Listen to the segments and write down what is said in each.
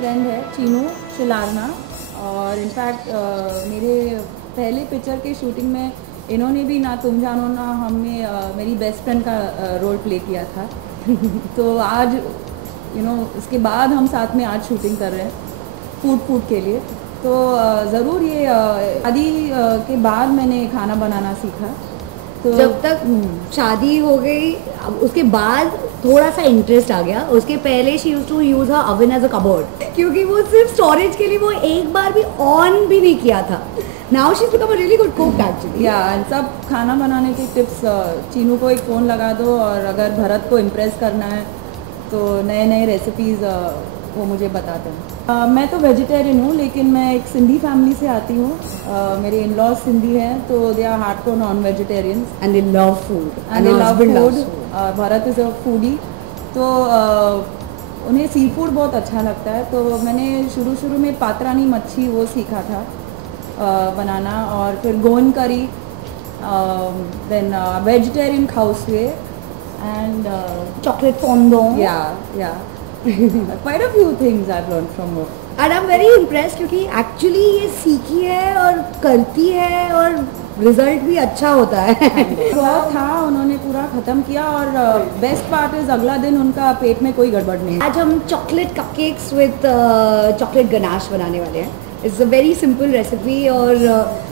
Friend है चीनू शिलारना, और in fact मेरे पहले पिक्चर के शूटिंग में इन्होंने भी ना तुम जानो ना हमने मेरी बेस्ट फ्रेंड का रोल प्ले किया था। तो आज इसके बाद हम साथ में आज शूटिंग कर रहे हैं फूड के लिए। तो ज़रूर ये शादी के बाद मैंने खाना बनाना सीखा। तो जब तक शादी हो गई उसके बाद थोड़ा सा इंटरेस्ट आ गया। उसके पहले she used to use her oven as a cupboard, क्योंकि वो सिर्फ स्टोरेज के लिए वो एक बार भी ऑन भी नहीं किया था। Now she is become a really good cook actually. या सब खाना बनाने की टिप्स चीनू को एक फ़ोन लगा दो, और अगर भरत को इम्प्रेस करना है तो नए नए रेसिपीज़ वो मुझे बताते हैं। मैं तो वेजिटेरियन हूँ, लेकिन मैं एक सिंधी फैमिली से आती हूँ। मेरे इन लॉज सिंधी हैं, तो they are hardcore non vegetarians and they love food and they love food. Bharat is a foodie, तो उन्हें सी फूड बहुत अच्छा लगता है। तो मैंने शुरू में पात्रानी मच्छी वो सीखा था बनाना, और फिर Goan curry, then vegetarian khow suey and chocolate fondant. yeah quite a few things I've learned from her. And I'm very impressed क्योंकि एक्चुअली ये सीखी है और करती है और रिजल्ट भी अच्छा होता है। बहुत था, उन्होंने पूरा ख़त्म किया, और बेस्ट पार्ट इज अगला दिन उनका पेट में कोई गड़बड़ नहीं। आज हम chocolate cupcakes with chocolate ganache बनाने वाले हैं। It's a very simple recipe, और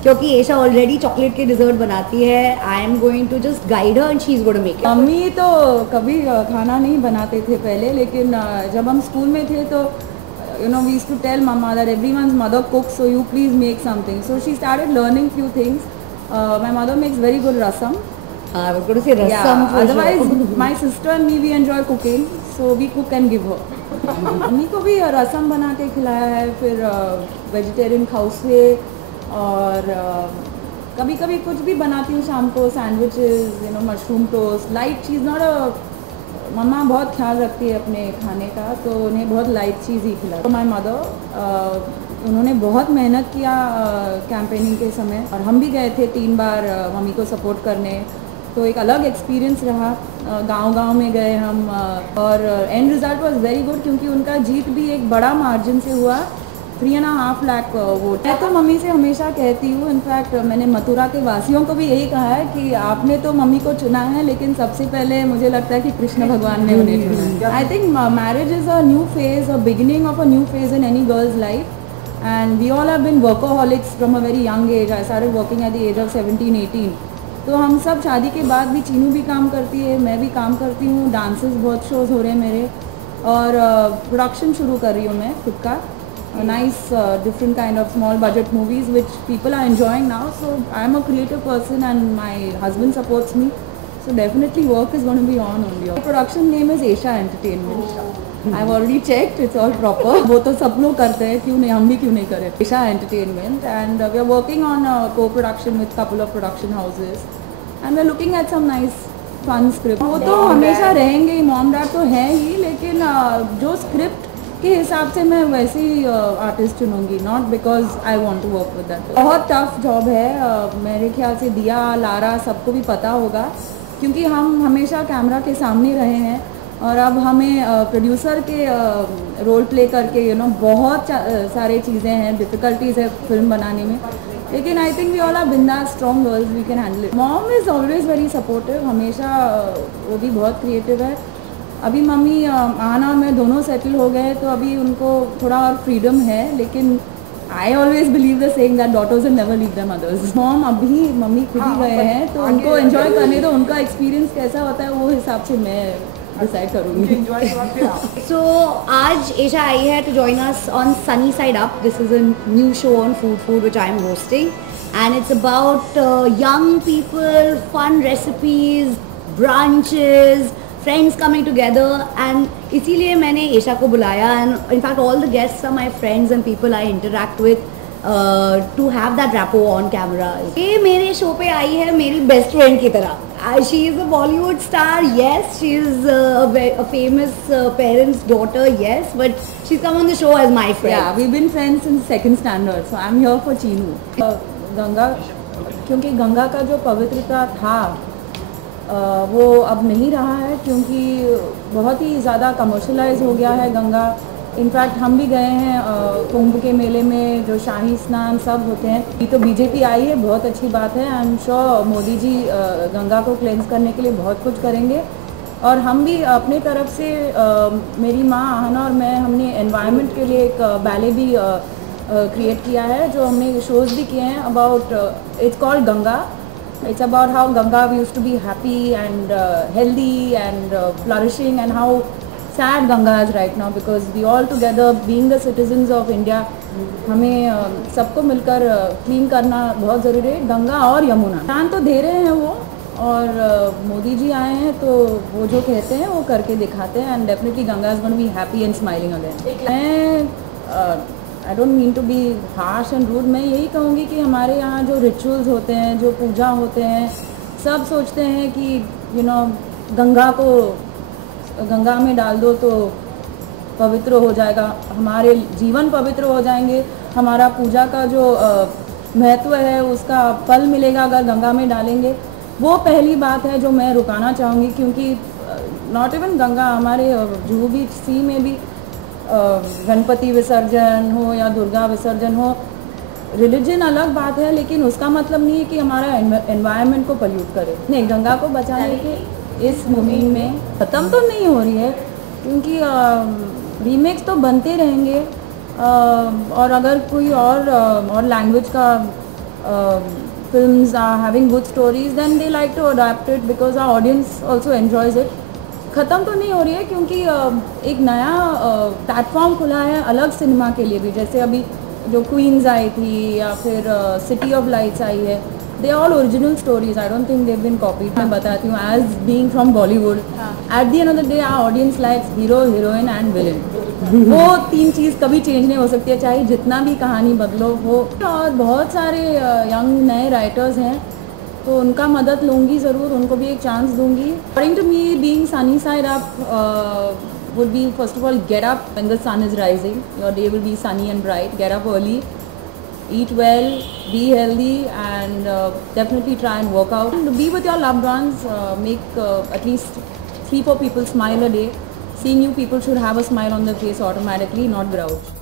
क्योंकि ऐशा ऑलरेडी चॉकलेट के डिज़र्ट बनाती है, I am going to just guide her and she is going to make it. मम्मी तो कभी खाना नहीं बनाते थे पहले, लेकिन जब हम स्कूल में थे तो we used to tell mama that everyone's mother cooks, so you please make something. So she started learning few things. My mother makes very good rasam. I was going to say rasam. Yeah, otherwise my sister and me, we enjoy cooking, so we cook and give her. Mummy को भी रसम बना के खिलाया है, फिर vegetarian खाउसवे, और कभी कभी कुछ भी बनाती हूँ शाम को, sandwiches, mushroom toast, light cheese. Not मम्मा बहुत ख्याल रखती है अपने खाने का, तो उन्हें बहुत लाइट चीज़ ही खिला। तो माय मदर, उन्होंने बहुत मेहनत किया कैंपेनिंग के समय, और हम भी गए थे 3 बार मम्मी को सपोर्ट करने। तो एक अलग एक्सपीरियंस रहा, गांव में गए हम, और and result was very good, क्योंकि उनका जीत भी एक बड़ा मार्जिन से हुआ, 3.5 लाख वोट। मैं तो मम्मी से हमेशा कहती हूँ, इनफैक्ट मैंने मथुरा के वासियों को भी यही कहा है कि आपने तो मम्मी को चुना है, लेकिन सबसे पहले मुझे लगता है कि कृष्ण भगवान ने उन्हें चुना। I think marriage is a new phase, a beginning of a new phase in any girls life, and we all have been workaholics from a very young age. I started working at the age of 17-18। तो हम सब शादी के बाद भी, चीनू भी काम करती है, मैं भी काम करती हूँ, डांसेस बहुत शोज़ हो रहे हैं मेरे, और प्रोडक्शन शुरू कर रही हूँ मैं खुद का, nice different kind of small budget movies which people are enjoying now. So I am a creative person and my husband supports me, so definitely work is going to be on only. The production name is Asia Entertainment. I've already checked, it's all proper. वो तो सब लोग करते हैं, क्यों नहीं, हम भी क्यों नहीं करें। Asia Entertainment, and we are working on a co-production with couple of production houses, and we're looking at some nice fun script. वो तो हमेशा रहेंगे ही, मॉम डैड तो है ही, लेकिन जो स्क्रिप्ट के हिसाब से मैं वैसे ही आर्टिस्ट चुनूंगी, not because I want to work with that. बहुत टफ जॉब है, मेरे ख्याल से दिया, लारा सबको भी पता होगा, क्योंकि हम हमेशा कैमरा के सामने रहे हैं, और अब हमें प्रोड्यूसर के रोल प्ले करके बहुत सारे चीज़ें हैं, डिफ़िकल्टीज़ है फिल्म बनाने में, लेकिन I think we all are बिंदास strong girls, we can handle it. Mom is always very supportive, हमेशा वो भी बहुत क्रिएटिव है। अभी मम्मी आना और मैं दोनों सेटल हो गए, तो अभी उनको थोड़ा और फ्रीडम है, लेकिन I always believe the saying that daughters will never leave their mothers. मम्मी खुद ही गए हैं, तो उनको एंजॉय करने दो, उनका एक्सपीरियंस कैसा होता है वो हिसाब से मैं डिसाइड करूँगी। सो आज एशा आई है to join us on sunny side up. This is a new show on food which I am hosting, and it's about young people, fun recipes, brunches, friends coming together, and इसीलिए मैंने एशा को बुलाया। And in fact all the guests are my friends and people I interact with to have that rapport on camera. ये मेरे show पे आई है मेरी best friend की तरह। She is a Bollywood star, yes, she is a famous parents daughter, yes, but she come on the show as my friend. Yeah, we've been friends since 2nd standard, so I'm here for Chinu. Ganga, क्योंकि गंगा का जो पवित्रता था वो अब नहीं रहा है, क्योंकि बहुत ही ज़्यादा कमर्शलाइज हो गया है गंगा। इनफैक्ट हम भी गए हैं कुंभ के मेले में, जो शाही स्नान सब होते हैं। ये तो बीजेपी आई है, बहुत अच्छी बात है। I am sure Modi ji Ganga को क्लेंस करने के लिए बहुत कुछ करेंगे। और हम भी अपने तरफ से मेरी माँ आहना और मैं, हमने एनवायरनमेंट के लिए एक बैले भी क्रिएट किया है, जो हमने शोज़ भी किए हैं about, it's called Ganga. It's about how Ganga used to be happy and healthy and flourishing, and how sad Ganga is right now, because we all together, being the citizens of India, हमें सबको मिलकर clean करना बहुत ज़रूरी है, गंगा और यमुना। ध्यान तो दे रहे हैं वो, और मोदी जी आए हैं तो वो जो कहते हैं वो करके दिखाते हैं, and definitely Ganga is gonna be happy and smiling again. मैं I don't mean to be harsh and rude, मैं यही कहूँगी कि हमारे यहाँ जो रिचुअल्स होते हैं, जो पूजा होते हैं, सब सोचते हैं कि यू नो गंगा को गंगा में डाल दो तो पवित्र हो जाएगा, हमारे जीवन पवित्र हो जाएंगे, हमारा पूजा का जो महत्व है उसका फल मिलेगा अगर गंगा में डालेंगे। वो पहली बात है जो मैं रुकाना चाहूँगी, क्योंकि नॉट इवन गंगा, हमारे जुहू बीच सी में भी गणपति विसर्जन हो या दुर्गा विसर्जन हो, रिलीजन अलग बात है, लेकिन उसका मतलब नहीं है कि हमारा एनवायरनमेंट को पल्यूट करे। नहीं, गंगा को बचाने के इस मुहिम में ख़त्म तो नहीं हो रही है, क्योंकि रीमेक्स तो बनते रहेंगे, और अगर कोई और लैंग्वेज का films are having good stories, then they like to adapt it, because our audience also enjoys it. ख़त्म तो नहीं हो रही है, क्योंकि एक नया प्लेटफॉर्म खुला है अलग सिनेमा के लिए भी, जैसे अभी जो क्वींस आई थी या फिर सिटी ऑफ लाइट्स आई है, they all original stories, I don't think they been copied. मैं बताती हूँ, as being from Bollywood, at the end of the day our audience likes hero, heroine and villain. वो तीन चीज़ कभी चेंज नहीं हो सकती है, चाहे जितना भी कहानी बदलो हो। और बहुत सारे यंग नए राइटर्स हैं, तो उनका मदद लूँगी ज़रूर, उनको भी एक चांस दूँगी। According to me, being sunny side up would be, first of all, get up when the sun is rising. Your day will be sunny and bright. Get up early, eat well, be healthy, and definitely try and work out. And be with your loved ones. Make at least 3-4 people smile a day. Seeing you people should have a smile on their face automatically, not grouch.